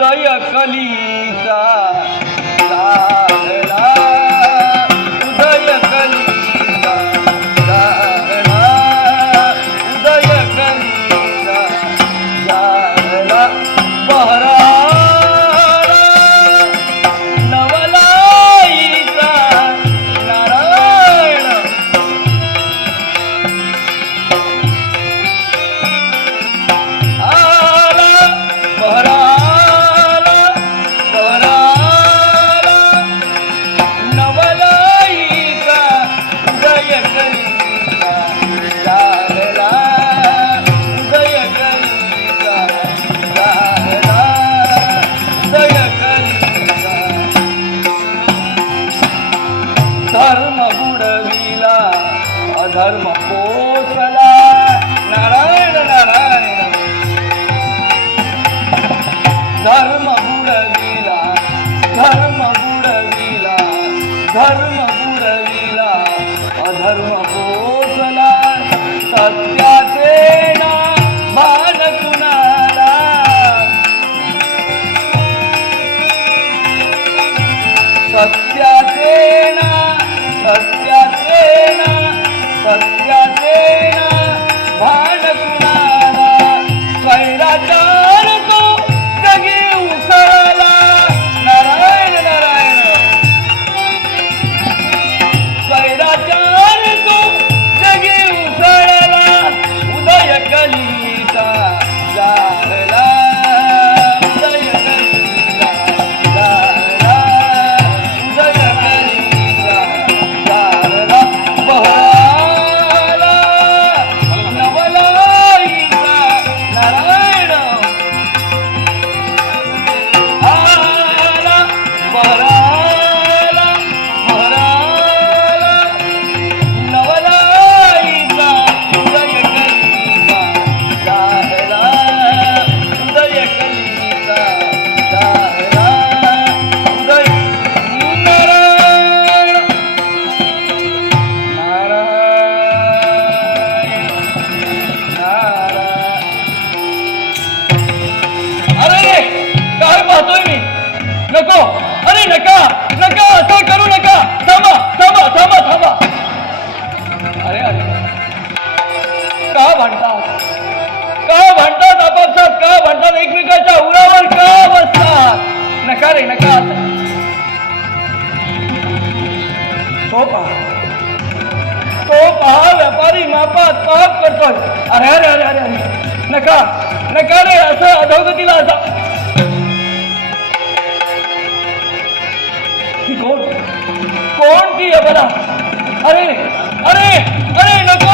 उदय कलीचा लागला, उदय कलीचा लागला, उदय कलीचा लागला. बहराला नवलाईचा नारायण आला. बहराला बहराला नवलाईचा उदय कलीचा लागला, उदय कलीचा लागला, उदय कलीचा. धर्म बुडविला अधर्म पोसला, नारायण नारायण. धर्म बुडविला धर्म बुडविला धर्म बुडविला अधर्म पोसला. सत्याचे ना भान कुणाला, सत्याचे ना सत्याचे ना सत्याचे ना भान कुणाला. स्वैराचार तो जगी उसळला, नारायण नारायण. स्वैराचार तो जगी उसळला, उदय कलीचा लागला, उदय कलीचा लागला, उदय कलीचा लागला. बहराला नवलाईचा नारायण आला. बहराला बहराला नवलाईचा उदय कलीचा लागला, उदय कलीचा लागला, उदय नारायण नारायण नारायण. अरे काय पाहतोय मी? नको, अरे नका नका, असं करू नका. थांबा थांबा थांबा थांबा. अरे अरे का भांडतात, का भांडतात आपापसात, का भांडतात एकमेकाच्या उरावर का बसतात? नका रे नका. तो पहा व्यापारी मापात पाप करतोय. अरे अरे अरे अरे अरे नका नका रे, असं अधोगतीला असा. कोण ती आहे बला? अरे अरे अरे नको